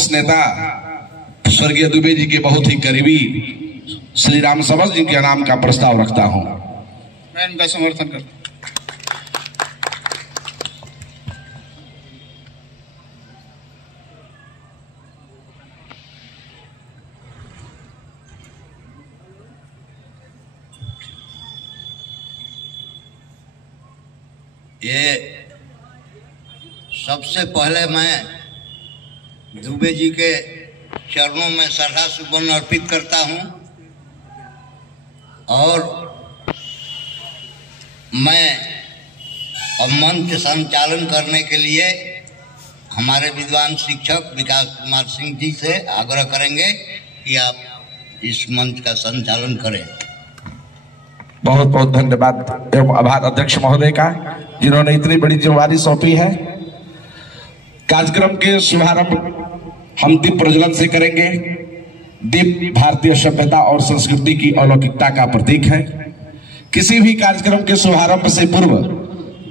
कांग्रेस नेता स्वर्गीय दुबे जी के बहुत ही करीबी श्री राम समझ जी के नाम का प्रस्ताव रखता हूं। मैं इनका समर्थन करता हूं। ये सबसे पहले मैं दुबे जी के चरणों में श्रद्धा सुमन अर्पित करता हूं और मैं अब मंच संचालन करने के लिए हमारे विद्वान शिक्षक विकास कुमार सिंह जी से आग्रह करेंगे कि आप इस मंच का संचालन करें। बहुत बहुत धन्यवाद एवं आभार अध्यक्ष महोदय का, जिन्होंने इतनी बड़ी जिम्मेदारी सौंपी है। कार्यक्रम के शुभारंभ हम दीप प्रज्वलन से करेंगे। दीप भारतीय सभ्यता और संस्कृति की अलौकिकता का प्रतीक है। किसी भी कार्यक्रम के शुभारंभ से पूर्व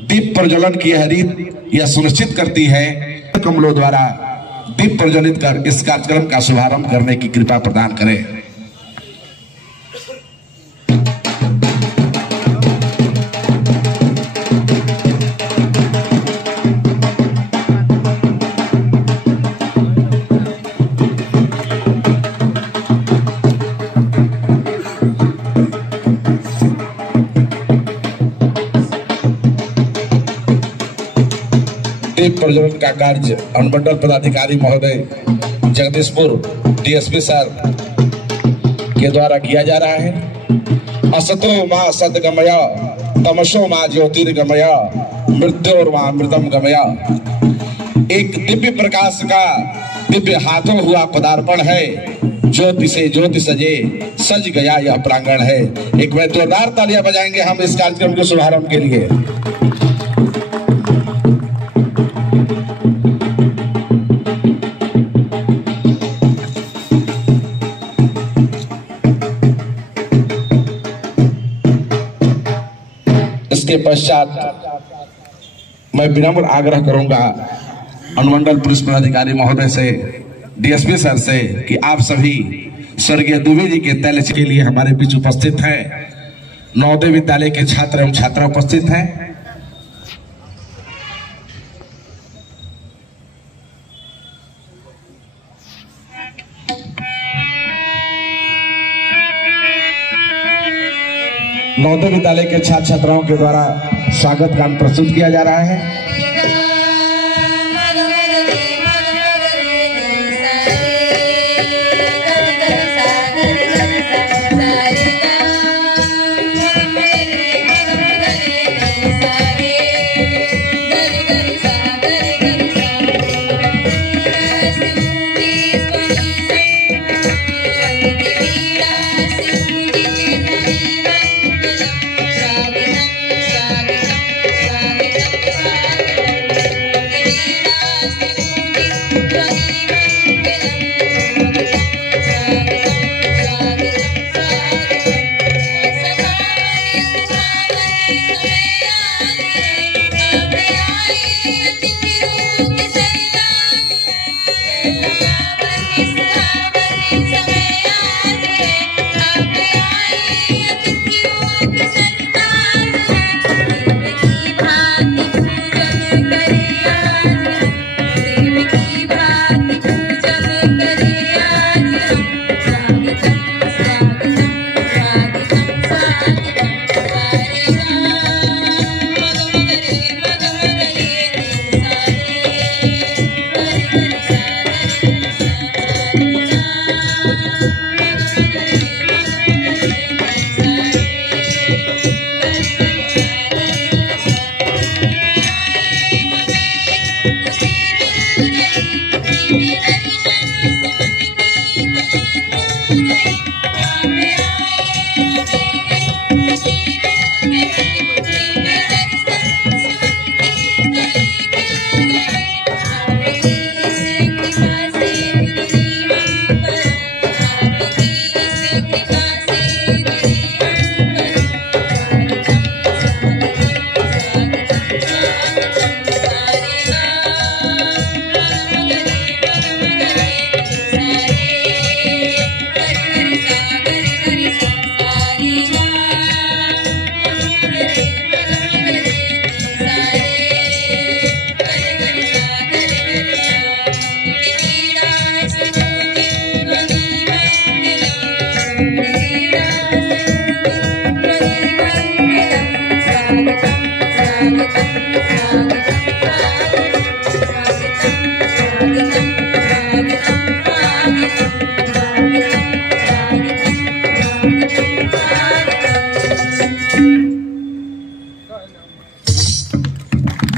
दीप प्रज्वलन की यह रीत यह सुनिश्चित करती है कमलों द्वारा दीप प्रज्वलित कर इस कार्यक्रम का शुभारंभ करने की कृपा प्रदान करें। दीप प्रज्वलन का कार्य अनुमंडल पदाधिकारी महोदय जगदीशपुर डीएसपी सर के द्वारा किया जा रहा है। असतो मां सद्गमय तमसो मां ज्योतिर्गमय मृत्योर्मा मृतम गमय। एक दिव्य प्रकाश का दिव्य हाथों हुआ पदार्पण है। ज्योति से ज्योति सजे सज गया यह प्रांगण है। एक बार जोरदार तालियां बजाएंगे हम इस कार्यक्रम के शुभारंभ के लिए। इसके पश्चात मैं विनम्र आग्रह करूंगा अनुमंडल पुलिस पदाधिकारी महोदय से, डीएसपी सर से कि आप सभी स्वर्गीय दुबे जी के तैल के लिए हमारे बीच उपस्थित हैं। नवोदय विद्यालय के छात्र एवं छात्रा उपस्थित हैं। नवोदय विद्यालय के छात्र छात्राओं के द्वारा स्वागत गान प्रस्तुत किया जा रहा है।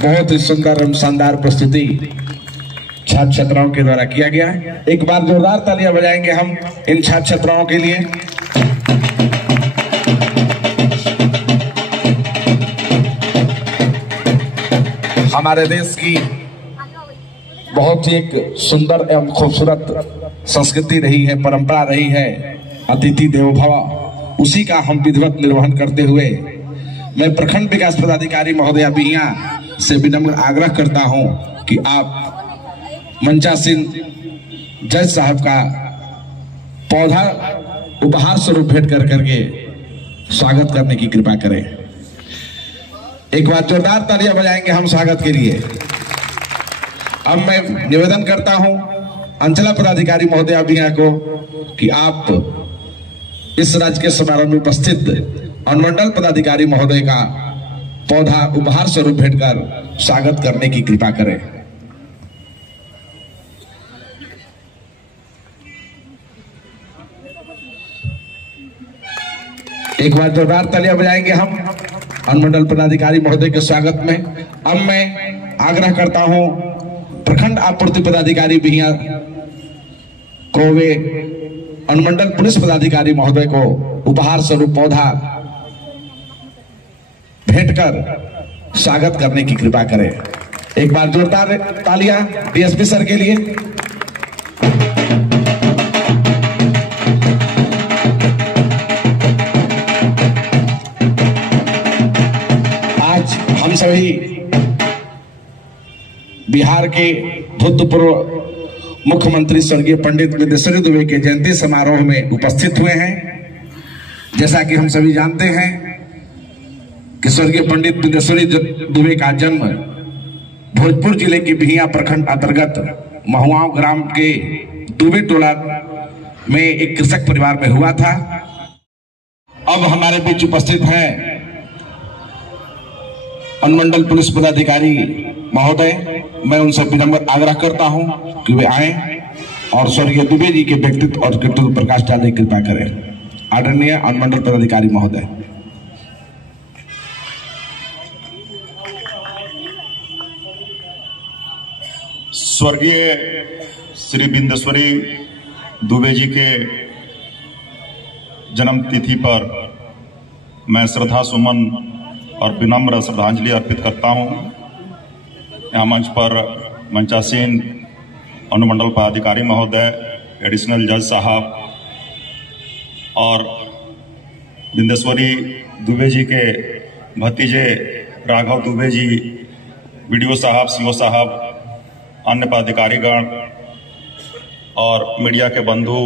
बहुत ही सुंदर एवं शानदार प्रस्तुति छात्र छात्राओं के द्वारा किया गया। एक बार जोरदार तालियां बजाएंगे हम इन छात्र छात्राओं के लिए। हमारे देश की बहुत ही एक सुंदर एवं खूबसूरत संस्कृति रही है, परंपरा रही है, अतिथि देवो भव, उसी का हम विधिवत निर्वहन करते हुए मैं प्रखंड विकास पदाधिकारी महोदया बिहिया से विनम्र आग्रह करता हूं कि आप मंचासीन जज साहब का पौधा उपहार स्वरूप भेंट कर करके स्वागत करने की कृपा करें। एक बार जोरदार तालियां बजाएंगे हम स्वागत के लिए। अब मैं निवेदन करता हूं अंचला पदाधिकारी महोदया बिहिया को कि आप इस राजकीय समारोह में उपस्थित अनुमंडल पदाधिकारी महोदय का पौधा उपहार स्वरूप भेंट कर स्वागत करने की कृपा करें। एक बार जोरदार तालियां बजाएंगे हम अनुमंडल पदाधिकारी महोदय के स्वागत में। अब मैं आग्रह करता हूं प्रखंड आपूर्ति पदाधिकारी बिहिया को वे अनुमंडल पुलिस पदाधिकारी महोदय को उपहार स्वरूप पौधा भेंट कर स्वागत करने की कृपा करें। एक बार जोरदार तालियां डीएसपी सर के लिए। आज हम सभी बिहार के भूतपूर्व मुख्यमंत्री स्वर्गीय पंडित विद्येश्वरी दुबे के जयंती समारोह में उपस्थित हुए हैं। जैसा कि हम सभी जानते हैं कि स्वर्गीय पंडित विद्येश्वरी दुबे का जन्म भोजपुर जिले के बिहिया प्रखंड अंतर्गत महुआव ग्राम के दुबे टोला में एक कृषक परिवार में हुआ था। अब हमारे बीच उपस्थित हैं अनुमंडल पुलिस पदाधिकारी महोदय। मैं उनसे विनम्र आग्रह करता हूं कि वे आए और स्वर्गीय दुबे जी के व्यक्तित्व और कृतित्व पर प्रकाश डालने की कृपा करें। आदरणीय अनुमंडल पदाधिकारी महोदय। स्वर्गीय श्री विद्येश्वरी दुबे जी के जन्म तिथि पर मैं श्रद्धा सुमन और विनम्र श्रद्धांजलि अर्पित करता हूं। यहाँ मंच पर मंचासीन अनुमंडल पदाधिकारी महोदय, एडिशनल जज साहब और विद्येश्वरी दुबे जी के भतीजे राघव दुबे जी, वीडियो साहब, सीओ साहब, अन्य पदाधिकारीगण और मीडिया के बंधु,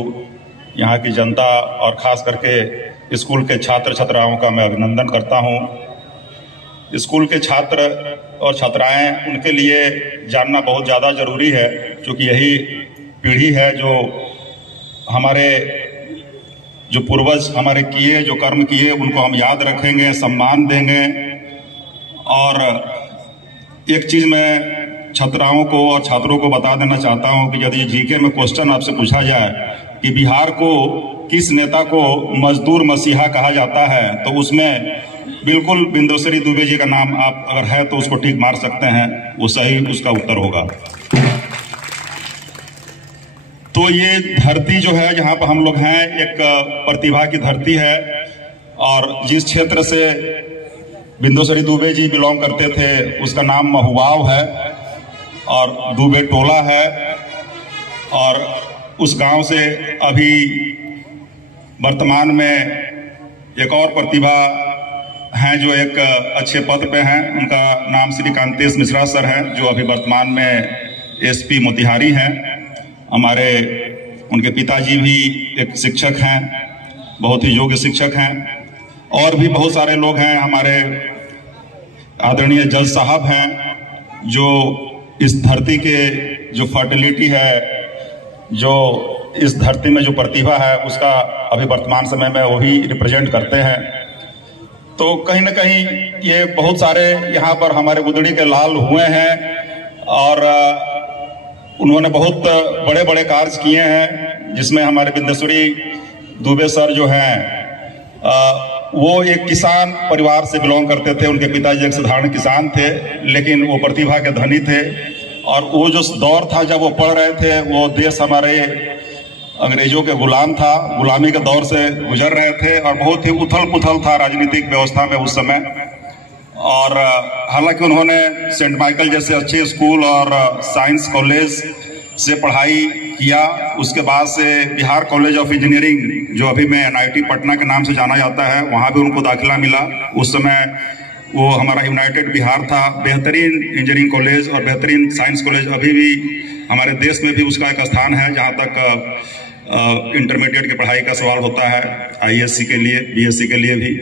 यहाँ की जनता और खास करके स्कूल के छात्र छात्राओं का मैं अभिनंदन करता हूँ। स्कूल के छात्र और छात्राएं, उनके लिए जानना बहुत ज़्यादा ज़रूरी है, क्योंकि यही पीढ़ी है जो हमारे जो पूर्वज हमारे किए, जो कर्म किए, उनको हम याद रखेंगे, सम्मान देंगे। और एक चीज़ मैं छात्राओं को और छात्रों को बता देना चाहता हूं कि यदि जीके में क्वेश्चन आपसे पूछा जाए कि बिहार को किस नेता को मजदूर मसीहा कहा जाता है, तो उसमें बिल्कुल विद्येश्वरी दुबे जी का नाम आप अगर है तो उसको ठीक मार सकते हैं, वो सही उसका उत्तर होगा। तो ये धरती जो है जहां पर हम लोग हैं, एक प्रतिभा की धरती है। और जिस क्षेत्र से विद्येश्वरी दुबे जी बिलोंग करते थे उसका नाम महुआव है और दुबे टोला है। और उस गांव से अभी वर्तमान में एक और प्रतिभा हैं जो एक अच्छे पद पे हैं, उनका नाम श्री कांतेश मिश्रा सर है, जो अभी वर्तमान में एसपी मोतिहारी हैं। हमारे उनके पिताजी भी एक शिक्षक हैं, बहुत ही योग्य शिक्षक हैं। और भी बहुत सारे लोग हैं, हमारे आदरणीय जज साहब हैं, जो इस धरती के जो फर्टिलिटी है, जो इस धरती में जो प्रतिभा है, उसका अभी वर्तमान समय में वही रिप्रेजेंट करते हैं। तो कहीं ना कहीं ये बहुत सारे यहाँ पर हमारे गुदड़ी के लाल हुए हैं और उन्होंने बहुत बड़े बड़े कार्य किए हैं, जिसमें हमारे विद्येश्वरी दुबे सर जो हैं वो एक किसान परिवार से बिलोंग करते थे। उनके पिताजी एक साधारण किसान थे, लेकिन वो प्रतिभा के धनी थे। और वो जो दौर था जब वो पढ़ रहे थे, वो देश हमारे अंग्रेजों के गुलाम था, गुलामी के दौर से गुजर रहे थे और बहुत ही उथल पुथल था राजनीतिक व्यवस्था में उस समय। और हालांकि उन्होंने सेंट माइकल जैसे अच्छे स्कूल और साइंस कॉलेज से पढ़ाई किया। उसके बाद से बिहार कॉलेज ऑफ इंजीनियरिंग, जो अभी में NIT पटना के नाम से जाना जाता है, वहाँ भी उनको दाखिला मिला। उस समय वो हमारा यूनाइटेड बिहार था। बेहतरीन इंजीनियरिंग कॉलेज और बेहतरीन साइंस कॉलेज अभी भी हमारे देश में भी उसका एक स्थान है, जहाँ तक इंटरमीडिएट की पढ़ाई का सवाल होता है, ISC के लिए, BSc के लिए भी।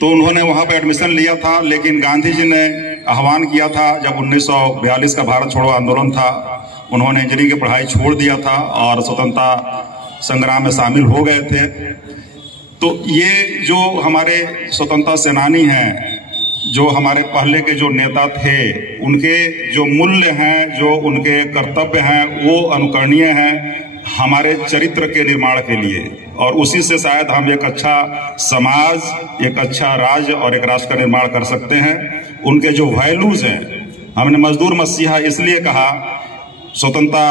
तो उन्होंने वहाँ पर एडमिशन लिया था, लेकिन गांधी जी ने आह्वान किया था जब 1942 का भारत छोड़ो आंदोलन था, उन्होंने इंजीनियरिंग की पढ़ाई छोड़ दिया था और स्वतंत्रता संग्राम में शामिल हो गए थे। तो ये जो हमारे स्वतंत्रता सेनानी हैं, जो हमारे पहले के जो नेता थे, उनके जो मूल्य हैं, जो उनके कर्तव्य हैं, वो अनुकरणीय हैं हमारे चरित्र के निर्माण के लिए। और उसी से शायद हम एक अच्छा समाज, एक अच्छा राज्य और एक राष्ट्र का निर्माण कर सकते हैं। उनके जो वैल्यूज हैं, हमने मजदूर मसीहा इसलिए कहा, स्वतंत्रता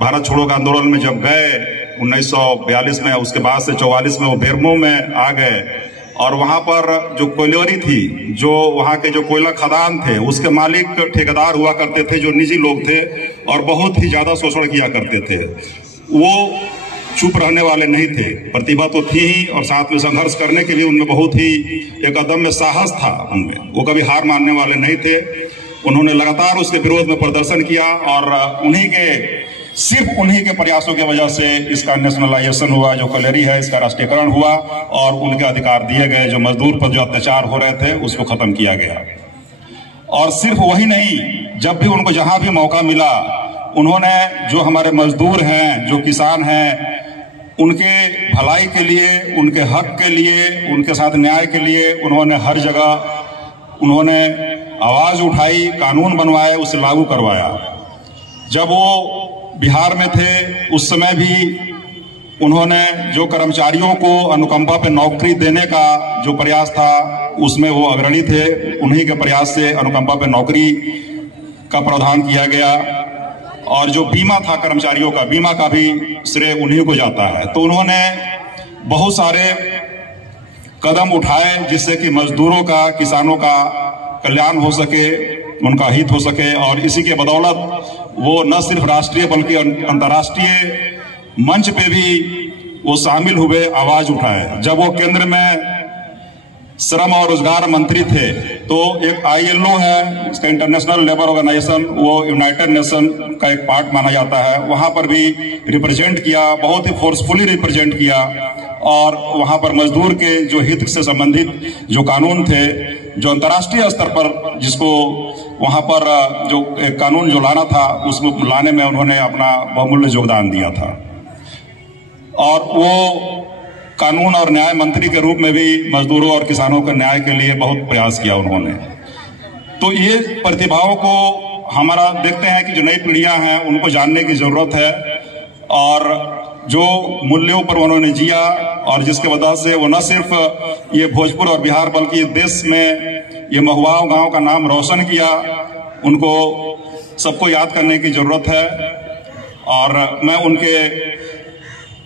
भारत छोड़ो के आंदोलन में जब गए 1942 में, उसके बाद से 44 में वो बेरमो में आ गए और वहां पर जो कोयलरी थी, जो वहां के जो कोयला खदान थे, उसके मालिक ठेकेदार हुआ करते थे जो निजी लोग थे और बहुत ही ज्यादा शोषण किया करते थे। वो चुप रहने वाले नहीं थे, प्रतिभा तो थी ही और साथ में संघर्ष करने के लिए उनमें बहुत ही एक अदम्य साहस था उनमें। वो कभी हार मानने वाले नहीं थे। उन्होंने लगातार उसके विरोध में प्रदर्शन किया और सिर्फ उन्हीं के प्रयासों की वजह से इसका नेशनलाइजेशन हुआ, जो कलेरी है इसका राष्ट्रीयकरण हुआ और उनके अधिकार दिए गए। जो मजदूर पर जो अत्याचार हो रहे थे उसको खत्म किया गया। और सिर्फ वही नहीं, जब भी उनको जहां भी मौका मिला, उन्होंने जो हमारे मजदूर हैं, जो किसान हैं, उनके भलाई के लिए, उनके हक के लिए, उनके साथ न्याय के लिए उन्होंने हर जगह उन्होंने आवाज उठाई, कानून बनवाए, उसे लागू करवाया। जब वो बिहार में थे उस समय भी उन्होंने जो कर्मचारियों को अनुकंपा पे नौकरी देने का जो प्रयास था, उसमें वो अग्रणी थे। उन्हीं के प्रयास से अनुकंपा पे नौकरी का प्रावधान किया गया। और जो बीमा था कर्मचारियों का, बीमा का भी श्रेय उन्हीं को जाता है। तो उन्होंने बहुत सारे कदम उठाए जिससे कि मजदूरों का, किसानों का कल्याण हो सके, उनका हित हो सके। और इसी के बदौलत वो न सिर्फ राष्ट्रीय बल्कि अंतर्राष्ट्रीय मंच पे भी वो शामिल हुए, आवाज उठाए। जब वो केंद्र में श्रम और रोजगार मंत्री थे तो एक ILO है, इसका इंटरनेशनल लेबर ऑर्गेनाइजेशन, वो यूनाइटेड नेशन का एक पार्ट माना जाता है, वहां पर भी रिप्रेजेंट किया, बहुत ही फोर्सफुली रिप्रेजेंट किया। और वहां पर मजदूर के जो हित से संबंधित जो कानून थे, जो अंतर्राष्ट्रीय स्तर पर जिसको वहां पर जो एक कानून जो लाना था, उसको लाने में उन्होंने अपना बहुमूल्य योगदान दिया था। और वो कानून और न्याय मंत्री के रूप में भी मजदूरों और किसानों के न्याय के लिए बहुत प्रयास किया उन्होंने। तो ये प्रतिभाओं को हमारा देखते हैं कि जो नई पीढ़ियां हैं उनको जानने की जरूरत है। और जो मूल्यों पर उन्होंने जिया और जिसके वजह से वो न सिर्फ ये भोजपुर और बिहार बल्कि देश में ये महुआव गांव का नाम रोशन किया, उनको सबको याद करने की जरूरत है। और मैं उनके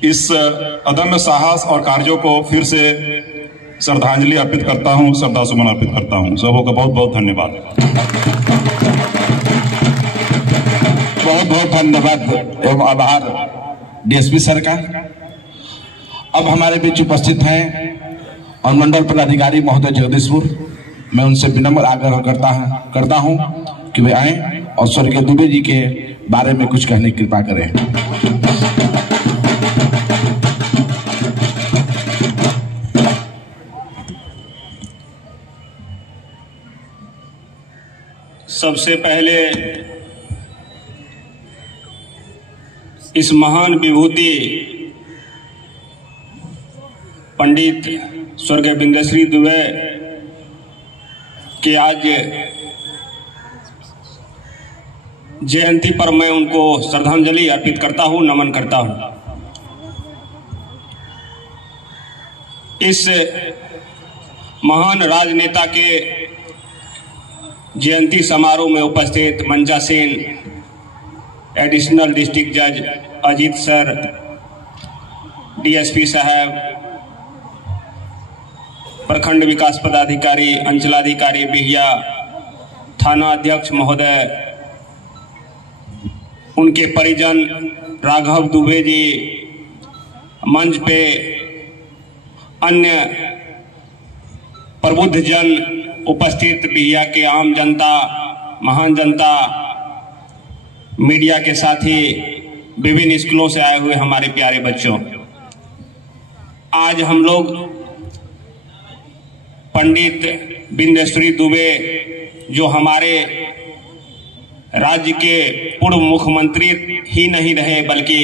इस अदम्य साहस और कार्यों को फिर से श्रद्धांजलि अर्पित करता हूं, श्रद्धा सुमन अर्पित करता हूं। सबों का बहुत बहुत धन्यवाद। बहुत बहुत धन्यवाद एवं आभार DSP सर का। अब हमारे बीच उपस्थित हैं अनुमंडल पदाधिकारी महोदय जगदीशपुर। मैं उनसे विनम्र आग्रह करता हूं कि वे आए और स्वर्गीय दुबे जी के बारे में कुछ कहने की कृपा करें। सबसे पहले इस महान विभूति पंडित स्वर्गीय बिंदेश्री दुबे की आज जयंती पर मैं उनको श्रद्धांजलि अर्पित करता हूं, नमन करता हूं। इस महान राजनेता के जयंती समारोह में उपस्थित मंचासीन एडिशनल डिस्ट्रिक्ट जज अजीत सर, डीएसपी साहब, प्रखंड विकास पदाधिकारी, अंचलाधिकारी बिहिया, थाना अध्यक्ष महोदय, उनके परिजन, राघव दुबे जी, मंच पे अन्य प्रबुद्ध जन उपस्थित, बिहिया के आम जनता, महान जनता, मीडिया के साथी, विभिन्न स्कूलों से आए हुए हमारे प्यारे बच्चों, आज हम लोग पंडित बिंदेश्वरी दुबे जो हमारे राज्य के पूर्व मुख्यमंत्री ही नहीं रहे बल्कि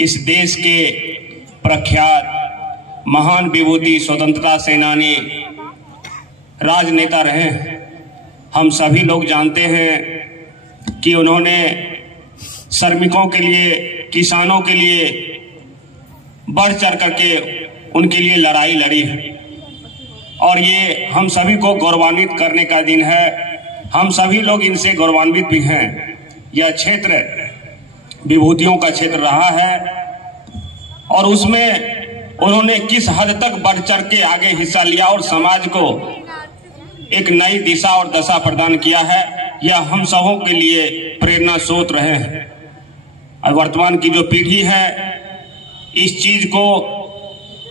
इस देश के प्रख्यात महान विभूति, स्वतंत्रता सेनानी, राजनेता रहे। हम सभी लोग जानते हैं कि उन्होंने श्रमिकों के लिए, किसानों के लिए बढ़ चढ़ करके उनके लिए लड़ाई लड़ी और ये हम सभी को गौरवान्वित करने का दिन है। हम सभी लोग इनसे गौरवान्वित भी हैं। यह क्षेत्र विभूतियों का क्षेत्र रहा है और उसमें उन्होंने किस हद तक बढ़ चढ़ के आगे हिस्सा लिया और समाज को एक नई दिशा और दशा प्रदान किया है, यह हम सबों के लिए प्रेरणा स्रोत रहे हैं। और वर्तमान की जो पीढ़ी है, इस चीज को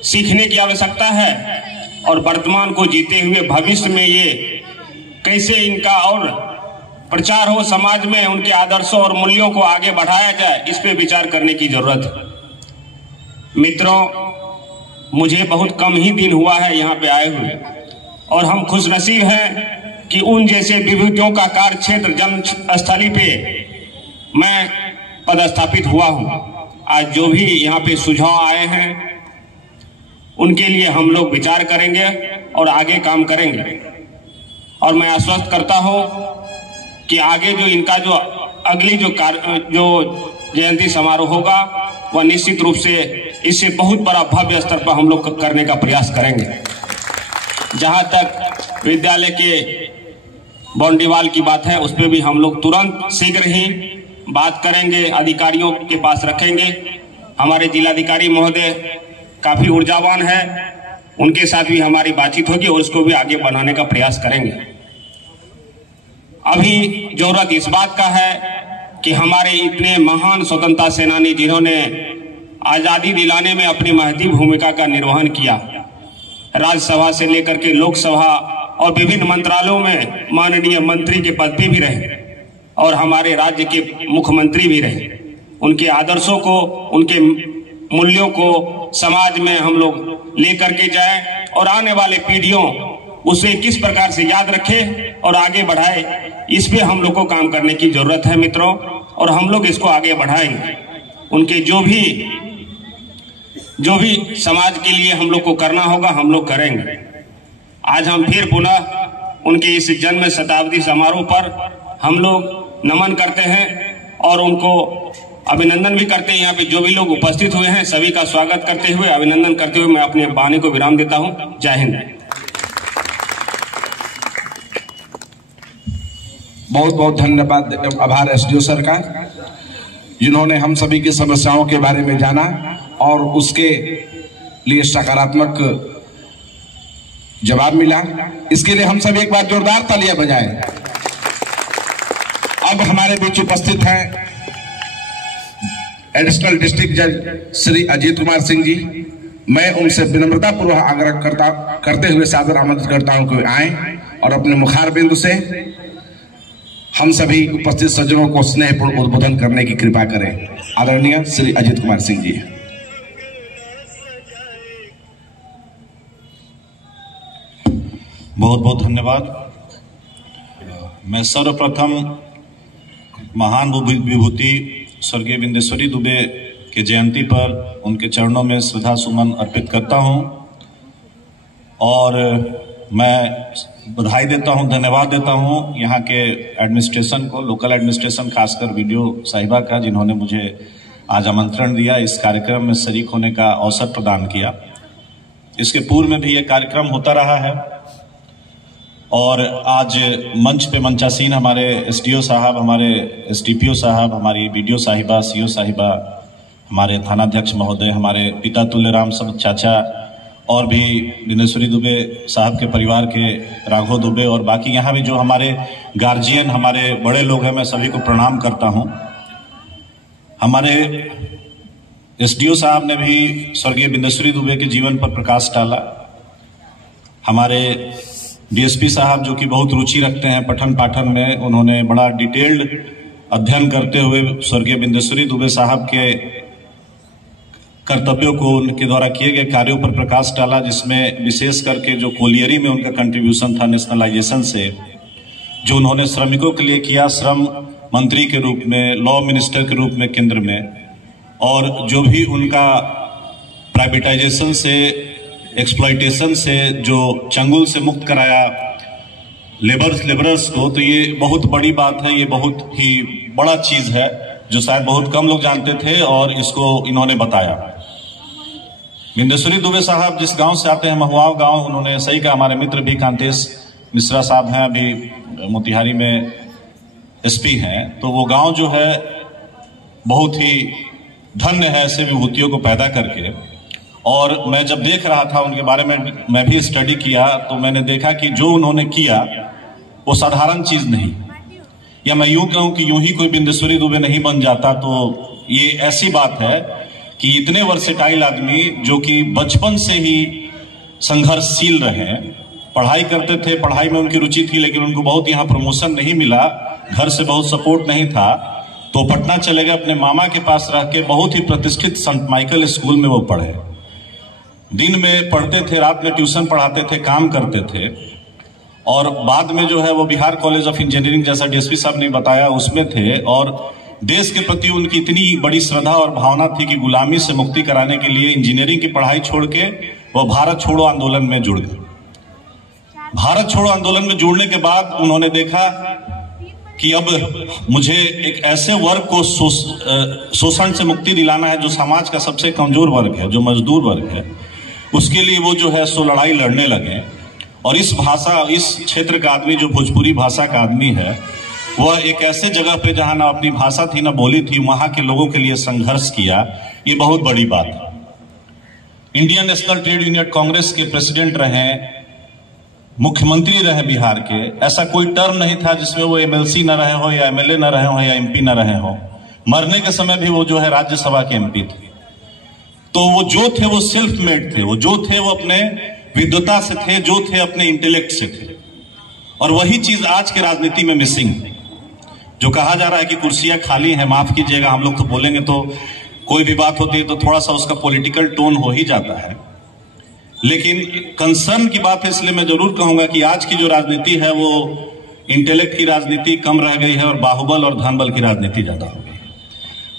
सीखने की आवश्यकता है और वर्तमान को जीते हुए भविष्य में ये कैसे इनका और प्रचार हो, समाज में उनके आदर्शों और मूल्यों को आगे बढ़ाया जाए, इस पे विचार करने की जरूरत है। मित्रों, मुझे बहुत कम ही दिन हुआ है यहाँ पे आए हुए और हम खुशनसीब हैं कि उन जैसे विभूतियों का कार्य क्षेत्र जन्मस्थली पे मैं पदस्थापित हुआ हूँ। आज जो भी यहाँ पे सुझाव आए हैं उनके लिए हम लोग विचार करेंगे और आगे काम करेंगे और मैं आश्वस्त करता हूँ कि आगे जो इनका जो अगली जो जयंती समारोह होगा वह निश्चित रूप से इससे बहुत बड़ा भव्य स्तर पर हम लोग करने का प्रयास करेंगे। जहाँ तक विद्यालय के बाउंड्री वॉल की बात है, उस पर भी हम लोग तुरंत शीघ्र ही बात करेंगे, अधिकारियों के पास रखेंगे। हमारे जिलाधिकारी महोदय काफी ऊर्जावान है, उनके साथ भी हमारी बातचीत होगी और उसको भी आगे बढ़ाने का प्रयास करेंगे। अभी जरूरत इस बात का है कि हमारे इतने महान स्वतंत्रता सेनानी जिन्होंने आजादी दिलाने में अपनी महती भूमिका का निर्वहन किया, राज्यसभा से लेकर के लोकसभा और विभिन्न मंत्रालयों में माननीय मंत्री के पद पे भी रहे और हमारे राज्य के मुख्यमंत्री भी रहे, उनके आदर्शों को, उनके मूल्यों को समाज में हम लोग लेकर के जाए और आने वाले पीढ़ियों उसे किस प्रकार से याद रखे और आगे बढ़ाए, इस पे हम लोग को काम करने की जरूरत है मित्रों, और हम लोग इसको आगे बढ़ाएंगे। उनके जो भी समाज के लिए हम लोग को करना होगा हम लोग करेंगे। आज हम फिर पुनः उनके इस जन्म शताब्दी समारोह पर हम लोग नमन करते हैं और उनको अभिनंदन भी करते हैं। यहाँ पे जो भी लोग उपस्थित हुए हैं सभी का स्वागत करते हुए, अभिनंदन करते हुए मैं अपने वाणी को विराम देता हूँ। जय हिंद। बहुत बहुत धन्यवाद एवं आभार एसडीओ सर का, जिन्होंने हम सभी की समस्याओं के बारे में जाना और उसके लिए सकारात्मक जवाब मिला। इसके लिए हम सभी एक बार जोरदार तालियां बजाएं। अब हमारे बीच उपस्थित हैं एडिशनल डिस्ट्रिक्ट जज श्री अजीत कुमार सिंह जी। मैं उनसे विनम्रता पूर्वक आग्रह करते हुए सादर आमंत्रित करता हूं कि आए और अपने मुखार बिंदु से हम सभी उपस्थित सज्जनों को स्नेहपूर्ण उद्बोधन करने की कृपा करें। आदरणीय श्री अजीत कुमार सिंह जी। बहुत बहुत धन्यवाद। मैं सर्वप्रथम महान विभूति स्वर्गीय बिंदेश्वरी दुबे के जयंती पर उनके चरणों में श्रद्धा सुमन अर्पित करता हूं और मैं बधाई देता हूं, धन्यवाद देता हूं यहाँ के एडमिनिस्ट्रेशन को, लोकल एडमिनिस्ट्रेशन, खासकर वीडियो साहिबा का, जिन्होंने मुझे आज आमंत्रण दिया, इस कार्यक्रम में शरीक होने का अवसर प्रदान किया। इसके पूर्व में भी ये कार्यक्रम होता रहा है और आज मंच पे मंचासीन हमारे एसडीओ साहब, हमारे एसडीपीओ साहब, हमारी बीडीओ साहिबा, सीओ साहिबा, हमारे थानाध्यक्ष महोदय, हमारे पिता तुल्यराम सब चाचा और भी बिंदेश्वरी दुबे साहब के परिवार के राघव दुबे और बाकी यहाँ भी जो हमारे गार्जियन, हमारे बड़े लोग हैं, मैं सभी को प्रणाम करता हूँ। हमारे एसडीओ साहब ने भी स्वर्गीय बिंदेश्वरी दुबे के जीवन पर प्रकाश डाला। हमारे डीएसपी साहब जो कि बहुत रुचि रखते हैं पठन पाठन में, उन्होंने बड़ा डिटेल्ड अध्ययन करते हुए स्वर्गीय बिंदेश्वरी दुबे साहब के कर्तव्यों को, उनके द्वारा किए गए कार्यों पर प्रकाश डाला, जिसमें विशेष करके जो कोलियरी में उनका कंट्रीब्यूशन था नेशनलाइजेशन से, जो उन्होंने श्रमिकों के लिए किया, श्रम मंत्री के रूप में, लॉ मिनिस्टर के रूप में केंद्र में, और जो भी उनका प्राइवेटाइजेशन से, एक्सप्लॉइटेशन से जो चंगुल से मुक्त कराया लेबरर्स को, तो ये बहुत बड़ी बात है, ये बहुत ही बड़ा चीज है जो शायद बहुत कम लोग जानते थे और इसको इन्होंने बताया। बिंदेश्वरी दुबे साहब जिस गांव से आते हैं, महुआव गांव, उन्होंने सही कहा। हमारे मित्र भी कांतेश मिश्रा साहब हैं, अभी मोतिहारी में एसपी हैं, तो वो गांव जो है बहुत ही धन्य है ऐसे विभूतियों को पैदा करके। और मैं जब देख रहा था उनके बारे में, मैं भी स्टडी किया, तो मैंने देखा कि जो उन्होंने किया वो साधारण चीज नहीं, या मैं यूं कहूं कि यूं ही कोई बिंदेश्वरी दुबे नहीं बन जाता। तो ये ऐसी बात है कि इतने वर्सेटाइल आदमी जो कि बचपन से ही संघर्षशील रहे, पढ़ाई करते थे, पढ़ाई में उनकी रुचि थी, लेकिन उनको बहुत यहाँ प्रमोशन नहीं मिला, घर से बहुत सपोर्ट नहीं था, तो पटना चले गए, अपने मामा के पास रह के बहुत ही प्रतिष्ठित संत माइकल स्कूल में वो पढ़े। दिन में पढ़ते थे, रात में ट्यूशन पढ़ाते थे, काम करते थे, और बाद में जो है वो बिहार कॉलेज ऑफ इंजीनियरिंग, जैसा डीएसपी साहब ने बताया, उसमें थे। और देश के प्रति उनकी इतनी बड़ी श्रद्धा और भावना थी कि गुलामी से मुक्ति कराने के लिए इंजीनियरिंग की पढ़ाई छोड़ के वो भारत छोड़ो आंदोलन में जुड़ गए। भारत छोड़ो आंदोलन में जुड़ने के बाद उन्होंने देखा कि अब मुझे एक ऐसे वर्ग को शोषण से मुक्ति दिलाना है जो समाज का सबसे कमजोर वर्ग है, जो मजदूर वर्ग है। उसके लिए वो जो है सो लड़ाई लड़ने लगे। और इस भाषा, इस क्षेत्र का आदमी जो भोजपुरी भाषा का आदमी है, वह एक ऐसे जगह पे जहां ना अपनी भाषा थी ना बोली थी, वहां के लोगों के लिए संघर्ष किया। ये बहुत बड़ी बात है। Indian national trade union Congress के प्रेसिडेंट रहे, मुख्यमंत्री रहे बिहार के। ऐसा कोई टर्म नहीं था जिसमें वो एमएलसी न रहे हो, या एमएलए न रहे हो, या एमपी न रहे हो। मरने के समय भी वो जो है राज्यसभा के एमपी थे। तो वो जो थे वो सेल्फ मेड थे, वो जो थे वो अपने विद्वता से थे, जो थे अपने इंटेलेक्ट से थे। और वही चीज आज के राजनीति में मिसिंग है। जो कहा जा रहा है कि कुर्सियां खाली हैं, माफ कीजिएगा, हम लोग तो बोलेंगे तो कोई भी बात होती है तो थोड़ा सा उसका पॉलिटिकल टोन हो ही जाता है, लेकिन कंसर्न की बात है। इसलिए मैं जरूर कहूंगा कि आज की जो राजनीति है वो इंटेलेक्ट की राजनीति कम रह गई है और बाहुबल और धनबल की राजनीति ज्यादा हो गई है।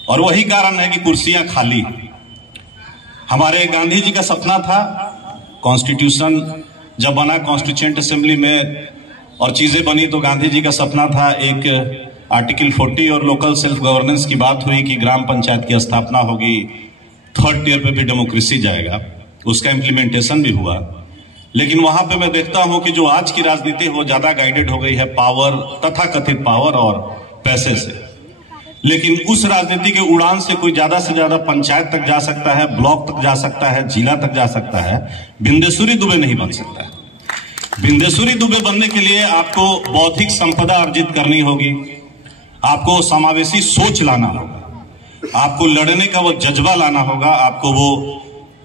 और वही कारण है कि कुर्सियां खाली। हमारे गांधी जी का सपना था, कॉन्स्टिट्यूशन जब बना कॉन्स्टिट्यूएंट असेंबली में और चीजें बनी, तो गांधी जी का सपना था एक आर्टिकल 40 और लोकल सेल्फ गवर्नेंस की बात हुई कि ग्राम पंचायत की स्थापना होगी, थर्ड टियर पे भी डेमोक्रेसी जाएगा। उसका इम्प्लीमेंटेशन भी हुआ। लेकिन वहां पे मैं देखता हूं कि जो आज की राजनीति है वो ज्यादा गाइडेड हो गई है पावर, तथाकथित पावर और पैसे से। लेकिन उस राजनीति के उड़ान से कोई ज्यादा से ज्यादा पंचायत तक जा सकता है, ब्लॉक तक जा सकता है, जिला तक जा सकता है। बिंदेश्वरी दुबे नहीं बन सकता है। बिंदेश्वरी दुबे बनने के लिए आपको बौद्धिक संपदा अर्जित करनी होगी, आपको समावेशी सोच लाना होगा, आपको लड़ने का वो जज्बा लाना होगा, आपको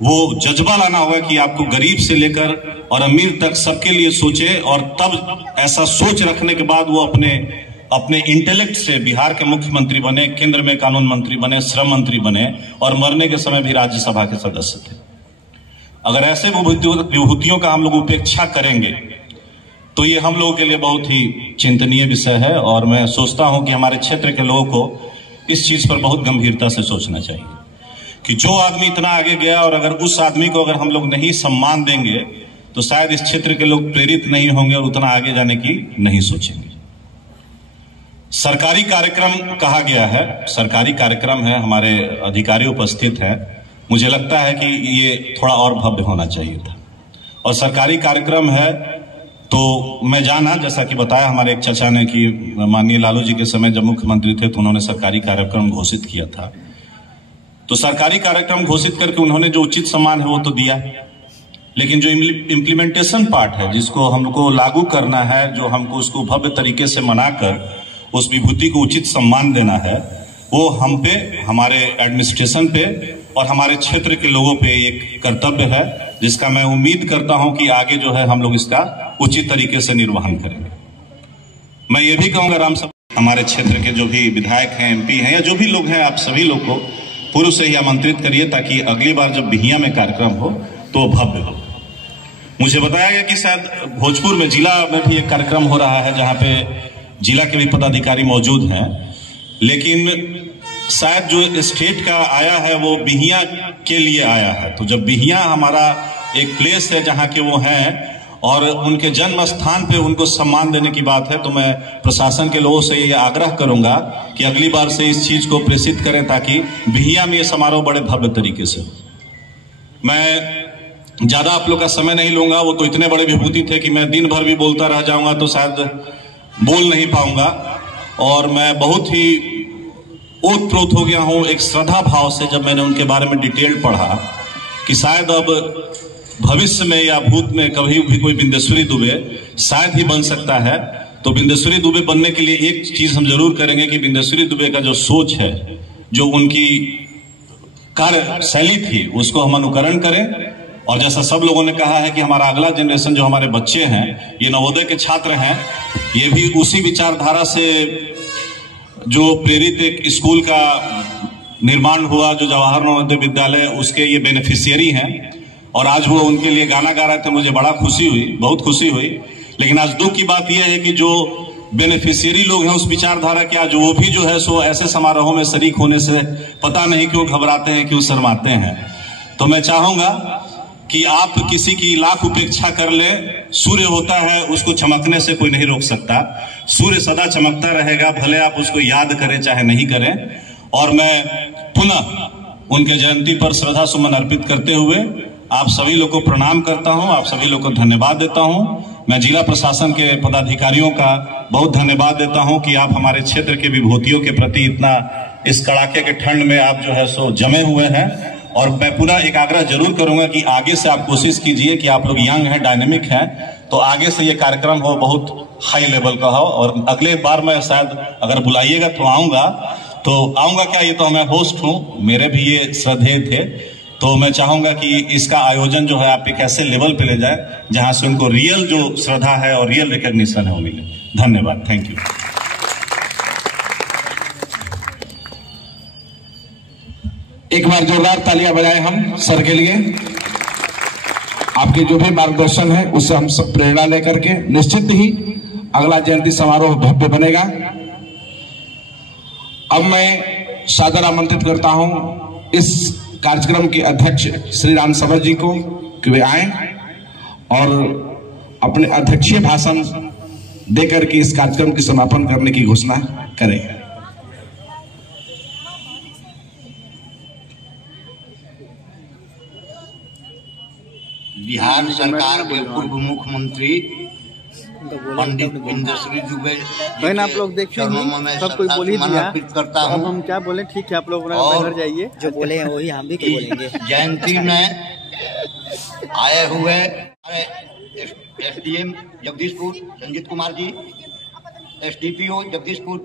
वो जज्बा लाना होगा कि आपको गरीब से लेकर और अमीर तक सबके लिए सोचे। और तब ऐसा सोच रखने के बाद वो अपने इंटेलेक्ट से बिहार के मुख्यमंत्री बने, केंद्र में कानून मंत्री बने, श्रम मंत्री बने, और मरने के समय भी राज्यसभा के सदस्य थे। अगर ऐसे विभूतियों का हम लोग उपेक्षा करेंगे तो ये हम लोगों के लिए बहुत ही चिंतनीय विषय है। और मैं सोचता हूं कि हमारे क्षेत्र के लोगों को इस चीज पर बहुत गंभीरता से सोचना चाहिए कि जो आदमी इतना आगे गया, और अगर उस आदमी को अगर हम लोग नहीं सम्मान देंगे तो शायद इस क्षेत्र के लोग प्रेरित नहीं होंगे और उतना आगे जाने की नहीं सोचेंगे। सरकारी कार्यक्रम कहा गया है, सरकारी कार्यक्रम है, हमारे अधिकारी उपस्थित हैं। मुझे लगता है कि ये थोड़ा और भव्य होना चाहिए था। और सरकारी कार्यक्रम है तो मैं जाना, जैसा कि बताया हमारे एक चाचा ने कि माननीय लालू जी के समय जब मुख्यमंत्री थे तो उन्होंने सरकारी कार्यक्रम घोषित किया था। तो सरकारी कार्यक्रम घोषित करके उन्होंने जो उचित सम्मान है वो तो दिया, लेकिन जो इम्प्लीमेंटेशन पार्ट है, जिसको हमको लागू करना है, जो हमको उसको भव्य तरीके से मनाकर उस विभूति को उचित सम्मान देना है, वो हम पे, हमारे एडमिनिस्ट्रेशन पे और हमारे क्षेत्र के लोगों पे एक कर्तव्य है, जिसका मैं उम्मीद करता हूं कि आगे जो है हम लोग इसका उचित तरीके से निर्वहन करेंगे। मैं ये भी कहूंगा राम सब हमारे क्षेत्र के जो भी विधायक हैं, एमपी हैं या जो भी लोग हैं, आप सभी लोग को पूर्व से ही आमंत्रित करिए ताकि अगली बार जब बिहियां में कार्यक्रम हो तो भव्य हो। मुझे बताया गया कि शायद भोजपुर में जिला में भी एक कार्यक्रम हो रहा है जहां पे जिला के भी पदाधिकारी मौजूद हैं, लेकिन शायद जो स्टेट का आया है वो बिहियां के लिए आया है। तो जब बिहियां हमारा एक प्लेस है जहां के वो हैं और उनके जन्म स्थान पे उनको सम्मान देने की बात है, तो मैं प्रशासन के लोगों से ये आग्रह करूंगा कि अगली बार से इस चीज को प्रेषित करें ताकि बिहियां में ये समारोह बड़े भव्य तरीके से। मैं ज्यादा आप लोग का समय नहीं लूंगा, वो तो इतने बड़े विभूति थे कि मैं दिन भर भी बोलता रह जाऊंगा तो शायद बोल नहीं पाऊंगा, और मैं बहुत ही ओतप्रोत हो गया हूं एक श्रद्धा भाव से जब मैंने उनके बारे में डिटेल पढ़ा कि शायद अब भविष्य में या भूत में कभी भी कोई बिंदेश्वरी दुबे शायद ही बन सकता है। तो बिंदेश्वरी दुबे बनने के लिए एक चीज हम जरूर करेंगे कि बिंदेश्वरी दुबे का जो सोच है, जो उनकी कार्यशैली थी, उसको हम अनुकरण करें। और जैसा सब लोगों ने कहा है कि हमारा अगला जनरेशन जो हमारे बच्चे हैं, ये नवोदय के छात्र हैं, ये भी उसी विचारधारा से जो प्रेरित एक स्कूल का निर्माण हुआ जो जवाहर नवोदय विद्यालय, उसके ये बेनिफिशियरी हैं। और आज वो उनके लिए गाना गा रहे थे, मुझे बड़ा खुशी हुई, बहुत खुशी हुई। लेकिन आज दुख की बात यह है कि जो बेनिफिशियरी लोग हैं उस विचारधारा के, आज वो भी जो है सो ऐसे समारोहों में शरीक होने से पता नहीं क्यों घबराते हैं, क्यों शर्माते हैं। तो मैं चाहूंगा कि आप किसी की लाख उपेक्षा कर ले, सूर्य होता है, उसको चमकने से कोई नहीं रोक सकता। सूर्य सदा चमकता रहेगा, भले आप उसको याद करें चाहे नहीं करें। और मैं पुनः उनके जयंती पर श्रद्धा सुमन अर्पित करते हुए आप सभी लोग को प्रणाम करता हूं, आप सभी लोग को धन्यवाद देता हूं। मैं जिला प्रशासन के पदाधिकारियों का बहुत धन्यवाद देता हूं कि आप हमारे क्षेत्र के विभूतियों के प्रति इतना इस कड़ाके के ठंड में आप जो है सो जमे हुए हैं। और मैं पूरा एक आग्रह जरूर करूंगा कि आगे से आप कोशिश कीजिए कि आप लोग यंग हैं, डायनेमिक हैं, तो आगे से ये कार्यक्रम हो बहुत हाई लेवल का हो। और अगले बार मैं शायद अगर बुलाइएगा तो आऊंगा क्या, ये तो मैं होस्ट हूं, मेरे भी ये श्रद्धेय थे। तो मैं चाहूंगा कि इसका आयोजन जो है आप एक ऐसे लेवल पे ले जाए जहां से उनको रियल जो श्रद्धा है और रियल रिकॉग्निशन है वो मिले। धन्यवाद, थैंक यू। एक बार जोरदार तालियां बजाएं हम सर के लिए। आपके जो भी मार्गदर्शन है उससे हम सब प्रेरणा लेकर के निश्चित ही अगला जयंती समारोह भव्य बनेगा। अब मैं सादर आमंत्रित करता हूं इस कार्यक्रम के अध्यक्ष श्री राम सबर जी को कि वे आए और अपने अध्यक्षीय भाषण देकर के इस कार्यक्रम की समापन करने की घोषणा करें। बिहार सरकार के पूर्व मुख्यमंत्री पंडित बिंदेश्वरी दुबे बहन आप लोग देखिए सब कोई बोल ही दिया, करता हूँ। अब हम क्या बोले, ठीक है आप लोग घर जाइए, जो बोले हैं वही हम भी बोलेंगे। जयंती में आए हुए एसडीएम जगदीशपुर संजीत कुमार जी, एसडीपीओ जगदीशपुर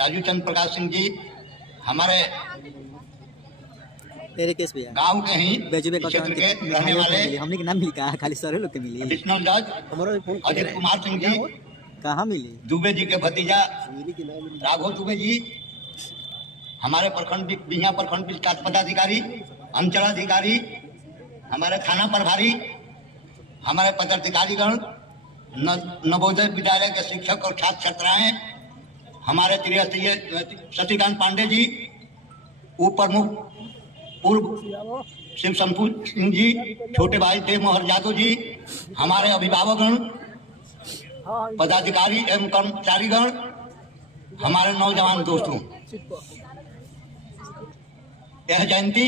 राजू चंद्र प्रकाश सिंह जी, हमारे तेरे केस भैया गांव के ही क्षेत्र के रहने वाले, हमने के नाम मिली कहा, खाली सर लोग के मिली। एडिशनल जज अजित कुमार सिंह जी, कहाँ मिली? दुबे जी के भतीजा राघव दुबे जी, हमारे प्रखंड बिहियां प्रखंड विकास पदाधिकारी, अंचलाधिकारी, हमारे थाना प्रभारी, हमारे पदाधिकारीगण, नवोदय विद्यालय के शिक्षक और छात्र छात्राएं, हमारे त्रिस्तरीय शशिकांत पांडे जी, उप प्रमुख पूर्व शिव संपूर्ण सिंह जी, छोटे भाई देव मोहन यादव जी, हमारे अभिभावकगण, पदाधिकारी एवं कर्मचारीगण, हमारे नौजवान दोस्तों, यह जयंती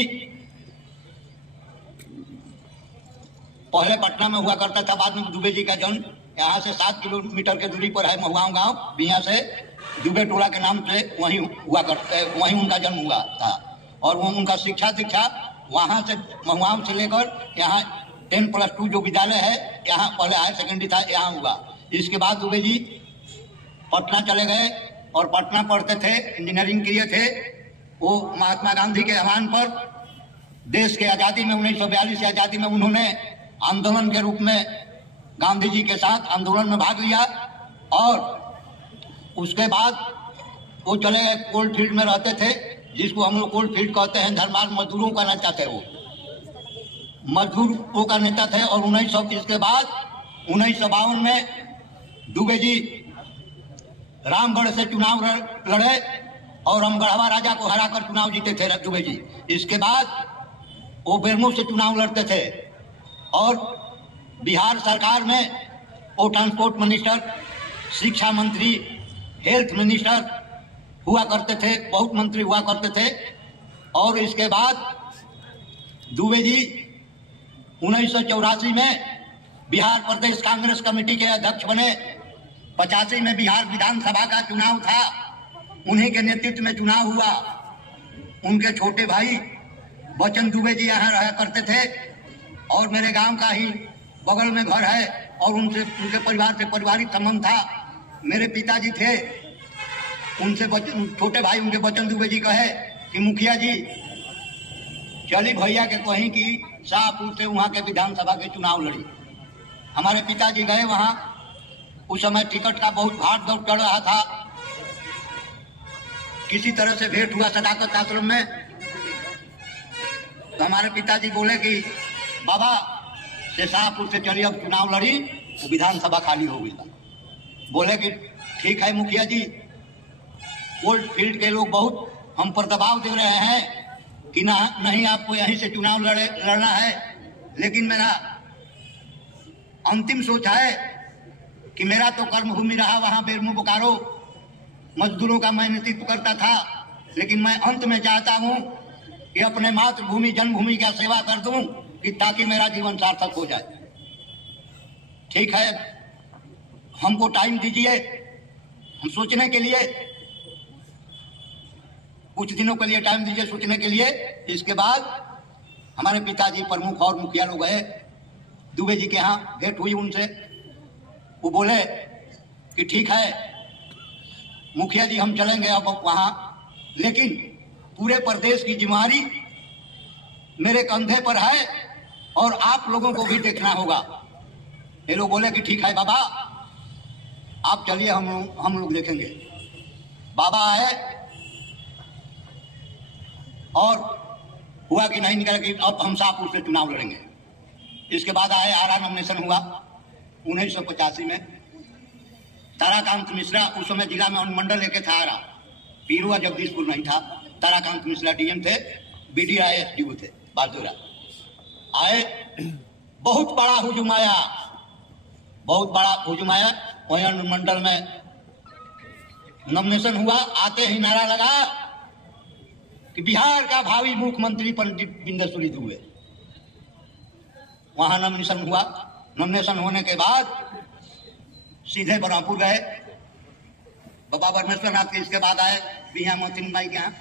पहले पटना में हुआ करता था, बाद में दुबे जी का जन्म यहाँ से 7 किलोमीटर के दूरी पर है महुआव गांव, बिया से दुबे टोला के नाम से वहीं हुआ करते, वहीं उनका जन्म हुआ था। और वो उनका शिक्षा दीक्षा वहां से महुआव से लेकर यहाँ 10+2 जो विद्यालय है, यहाँ पहले हायर सेकेंडरी था, यहाँ हुआ। इसके बाद दुबे जी पटना चले गए और पटना पढ़ते थे, इंजीनियरिंग किए थे। वो महात्मा गांधी के आह्वान पर देश के आजादी में 1942 की आजादी में उन्होंने आंदोलन के रूप में गांधी जी के साथ आंदोलन में भाग लिया। और उसके बाद वो चले गए, कोल्ड फील्ड में रहते थे, जिसको हम लोग कोल्ड फील्ड कहते हैं। धर्मार्थ मजदूरों का नेता थे, वो मजदूरों का नेता थे। और 1900 इसके बाद 1952 में दुबे जी रामगढ़ से चुनाव लड़े और रामगढ़वा राजा को हराकर चुनाव जीते थे दुबे जी। इसके बाद वो बेरमो से चुनाव लड़ते थे और बिहार सरकार में वो ट्रांसपोर्ट मिनिस्टर, शिक्षा मंत्री, हेल्थ मिनिस्टर हुआ करते थे, बहुत मंत्री हुआ करते थे। और इसके बाद दुबे जी 1984 में बिहार प्रदेश कांग्रेस कमेटी के अध्यक्ष बने। 85 में बिहार विधानसभा का चुनाव था, उन्हीं के नेतृत्व में चुनाव हुआ। उनके छोटे भाई बचन दुबे जी यहाँ रहा करते थे और मेरे गांव का ही बगल में घर है और उनके परिवार से पारिवारिक संबंध था। मेरे पिताजी थे, उनसे छोटे भाई उनके बचन दुबे जी कहे कि मुखिया जी चली भैया के कहीं की शाहपुर से वहां के विधानसभा के चुनाव लड़ी। हमारे पिताजी गए वहां, उस समय टिकट का बहुत भाग दौड़ चल रहा था। किसी तरह से भेंट हुआ सदाकत आश्रम में, तो हमारे पिताजी बोले कि बाबा से शाहपुर से चली, अब चुनाव लड़ी तो विधानसभा खाली हो गई। बोले कि ठीक है मुखिया जी, कोल्ड फील्ड के लोग बहुत हम पर दबाव दे रहे हैं कि ना नहीं आपको यहीं से चुनाव लड़ना है, लेकिन मेरा अंतिम सोच है कि मेरा तो कर्मभूमि रहा वहां बेरमो बोकारो, मजदूरों का मैं नेतृत्व करता था, लेकिन मैं अंत में चाहता हूं कि अपने मातृभूमि जन्मभूमि का सेवा कर दूं कि ताकि मेरा जीवन सार्थक हो जाए। ठीक है, हमको टाइम दीजिए, हम सोचने के लिए कुछ दिनों के लिए टाइम दीजिए सोचने के लिए। इसके बाद हमारे पिताजी प्रमुख और मुखिया लोग गए दुबे जी के यहाँ, भेंट हुई उनसे। वो बोले कि ठीक है मुखिया जी, हम चलेंगे अब वहां, लेकिन पूरे प्रदेश की जिम्मेदारी मेरे कंधे पर है और आप लोगों को भी देखना होगा। ये लोग बोले कि ठीक है बाबा, आप चलिए, हम लोग देखेंगे। बाबा आए और हुआ कि नहीं निकला कि अब हम शाहपुर से चुनाव लड़ेंगे। इसके बाद आए, आरा नॉमिनेशन हुआ 1985 में। ताराकांत मिश्रा उस समय जिला में अनुमंडल लेके था, आरा पीरुआ जगदीशपुर नहीं था। ताराकांत मिश्रा डीएम थे, बीडीआई एसडीओ थे, बाजूरा आए। बहुत बड़ा हुजूम आया, बहुत बड़ा हुजूम आया। वहीं अनुमंडल में नॉमिनेशन हुआ, आते ही नारा लगा कि बिहार का भावी मुख्यमंत्री पंडित बिंदेश्वरी दुबे। वहां नॉमिनेशन हुआ। नॉमिनेशन होने के बाद सीधे बरहमपुर गए बाबा परमेश्वर नाथ के। इसके बाद आए बिहार मोहसिन भाई के यहाँ,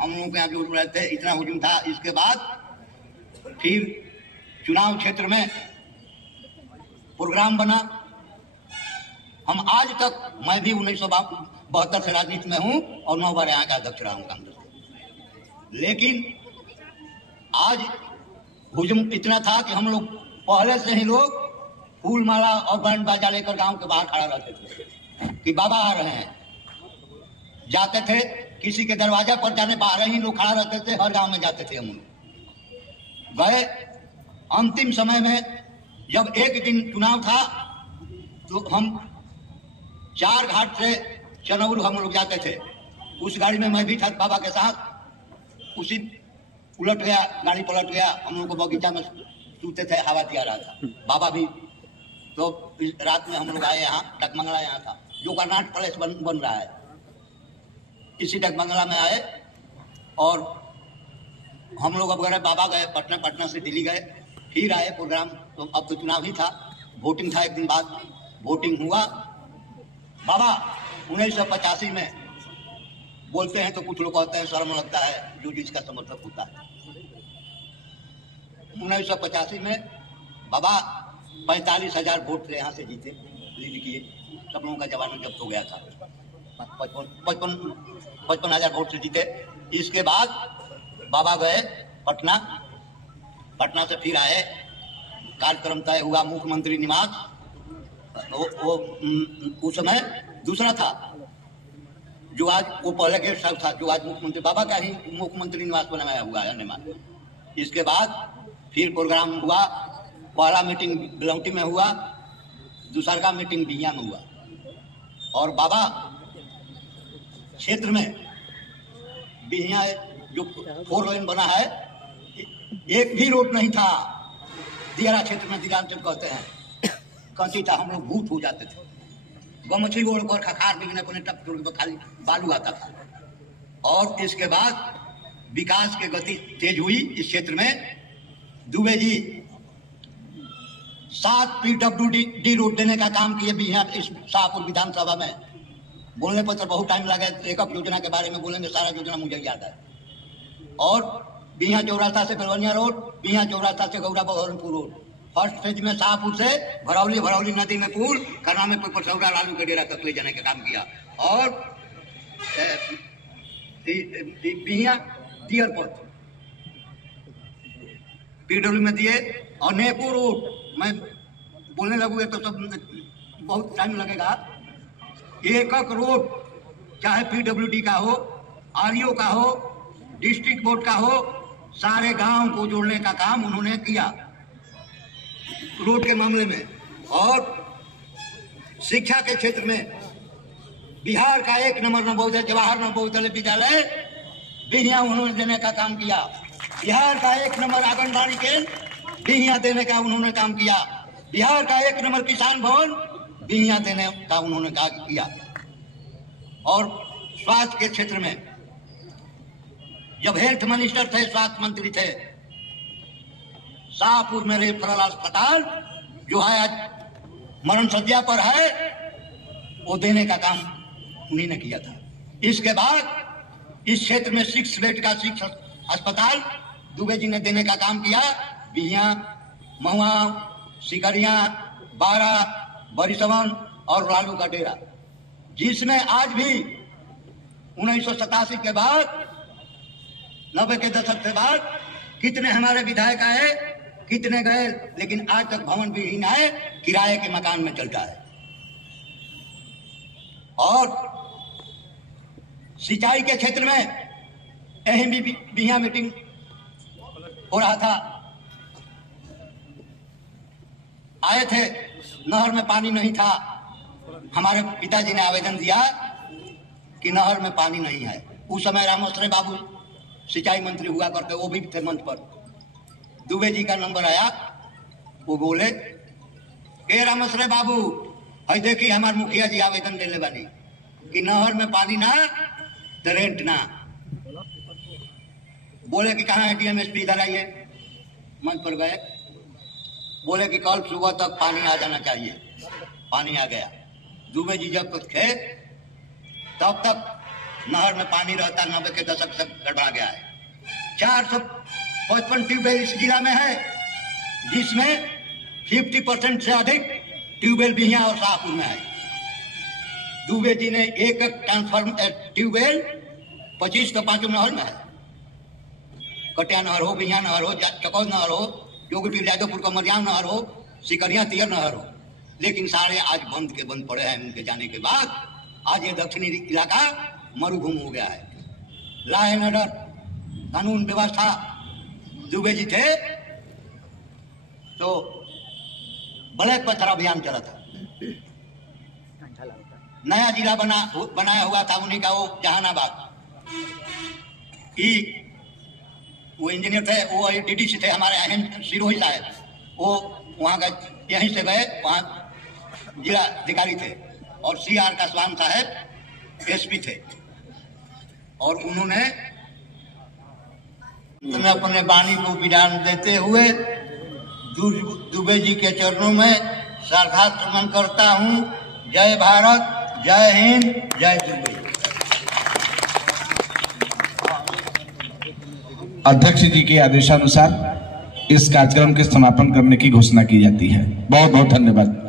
हम लोगों के यहाँ जो रहते, इतना हुजूम था। इसके बाद फिर चुनाव क्षेत्र में प्रोग्राम बना। हम आज तक, मैं भी 1972 से राजनीति में हूं और 9 बार यहाँ का अध्यक्ष रहा हूं कांग्रेस। लेकिन आज हुजूम इतना था कि हम लोग पहले से ही लोग फूल माला और बैंड बाजा लेकर गांव के बाहर खड़ा रहते थे कि बाबा आ रहे हैं। जाते थे, किसी के दरवाजा पर जाने, बाहर ही लोग खड़ा रहते थे। हर गांव में जाते थे हम लोग। गए अंतिम समय में, जब एक दिन चुनाव था, तो हम 4 घाट से चनौर हम लोग जाते थे। उस गाड़ी में मैं भी था बाबा के साथ। उसी उलट गया, गाड़ी पलट गया। हम लोग को बगीचा में सूते थे, हवा दिया रहा था। बाबा भी तो रात में हम लोग आए यहाँ, डकमंगला यहाँ था, जो कर्नाट पैलेस बन रहा है। इसी डकमंगला में आए और हम लोग अब गए, बाबा गए पटना, पटना से दिल्ली गए, फिर आए प्रोग्राम तो अब तो चुनाव ही था, वोटिंग था एक दिन बाद, वोटिंग हुआ। बाबा 1985 में बोलते हैं तो कुछ लोग कहते हैं शर्म लगता है जो जिसका समर्थक होता है। 1985 में बाबा 45,000 वोट से यहाँ से जीते, लीड किए, सब लोगों का जवानी जब्त हो गया था। 55,000 वोट से जीते। इसके बाद बाबा गए पटना, पटना से फिर आए, कार्यक्रम तय हुआ मुख्यमंत्री निवास। वो उस समय दूसरा था, जो आज वो पहले गेस्ट हाउस था, जो आज मुख्यमंत्री बाबा का ही मुख्यमंत्री निवास बनाया हुआ है निर्माण। इसके बाद फिर प्रोग्राम हुआ, पहला मीटिंग बिलौटी में हुआ, दूसरा मीटिंग बिहिया में हुआ। और बाबा क्षेत्र में बिहिया जो 4 लेन बना है, एक भी रोड नहीं था। दियारा क्षेत्र में दिगान कहते हैं, कंची था, हम लोग भूत हो जाते थे। गमछी ओढ़ कर खखार बिगने को टप खाली बालू आता था। और इसके बाद विकास की गति तेज हुई इस क्षेत्र में। दुबे जी 7 PWD रोड देने का काम किए बिहार इस शाहपुर विधानसभा में। बोलने पर तो बहुत टाइम लगा, एक योजना के बारे में बोलेंगे, सारा योजना मुझे याद है। और बिहार चौरास्ता से बेलवनिया रोड, बिहार चौरास्ता से Gaura Baharampur road, first phase में शाहपुर से भरौली नदी में पुल, करना में परसौरा लालू के डेरा तक ले जाने का काम किया। और बिहार एयरपोर्ट PW में दिए। और नेपो रोड, मैं बोलने लगूंगा तो सब बहुत टाइम लगेगा। एक रोड चाहे PWD का हो, REO का हो, डिस्ट्रिक्ट बोर्ड का हो, सारे गांव को जोड़ने का काम उन्होंने किया रोड के मामले में। और शिक्षा के क्षेत्र में बिहार का 1 नंबर नवोदय जवाहर नवोदय विद्यालय बिहिया उन्होंने देने का काम किया। बिहार का 1 नंबर आंगनबाड़ी केंद्र बिहिया देने का उन्होंने काम किया। बिहार का 1 नंबर किसान भवन बिहिया देने का उन्होंने काम किया। और स्वास्थ्य के क्षेत्र में जब हेल्थ मिनिस्टर थे, स्वास्थ्य मंत्री थे, शाहपुर में रेफरल अस्पताल जो है आज मरण शज्या पर है, वो देने का काम उन्हीं ने किया था। इसके बाद इस क्षेत्र में 6 बेड का 6 अस्पताल दुबे जी ने देने का काम किया। बिहिया, महुआ, सिकरिया, बारा, बरिसवन और लालू का डेरा, जिसमें आज भी 1987 के बाद, 90 के दशक के बाद कितने हमारे विधायक आए, कितने गए, लेकिन आज तक भवन विहीन है, किराए के मकान में चलता है। और सिंचाई के क्षेत्र में अहम भी बिहिया मीटिंग हो रहा था, आए थे, नहर में पानी नहीं था। हमारे पिताजी ने आवेदन दिया कि नहर में पानी नहीं है। उस समय रामोश्रे बाबू सिंचाई मंत्री हुआ करते, वो भी थे मंच पर। दुबे जी का नंबर आया, वो बोले, ए रामोश्रे बाबू, है देखी हमारे मुखिया जी आवेदन देने वाली कि नहर में पानी ना तो रेंट ना। बोले कि कहाँ है DMSP, इधर आइए। मंच पर गए, बोले कि कल सुबह तक पानी आ जाना चाहिए। पानी आ गया। दुबे जी जब तक थे तब तक नहर में पानी रहता, 90 के दशक से गड़बड़ा गया है। 455 ट्यूबवेल इस जिला में है, जिसमें 50% से अधिक ट्यूबवेल बिहिया और शाहपुर में है। दुबे जी ने एक ट्रांसफार्मर ट्यूबवेल 25 तो 5 नहर में है। कटिया नहर हो, बिहिया नहर हो, चकौद नहर हो, जोगीपीर यादवपुर का मरियाम नहर हो, सिकरिया तियर नहर हो, लेकिन सारे आज बंद के बंद पड़े हैं। उनके जाने के बाद आज ये दक्षिणी इलाका मरुभूमि हो गया है। लॉ एंड ऑर्डर, कानून व्यवस्था, दुबे जी थे तो ब्लैक पत्थर अभियान चला था। नया जिला बनाया हुआ था उन्हीं का, वो जहानाबाद। वो इंजीनियर थे, वो DDC थे हमारे अहम सिरोही साहब, वो वहाँ गए, यहीं से गए, वहाँ जिला अधिकारी थे। और CR का स्वाम साहब SP थे। और उन्होंने अपने वाणी को विराम देते हुए दुबे जी के चरणों में श्रद्धा सुमन करता हूँ। जय भारत, जय हिंद, जय दुबे। अध्यक्ष जी के आदेशानुसार इस कार्यक्रम के समापन करने की घोषणा की जाती है। बहुत बहुत धन्यवाद।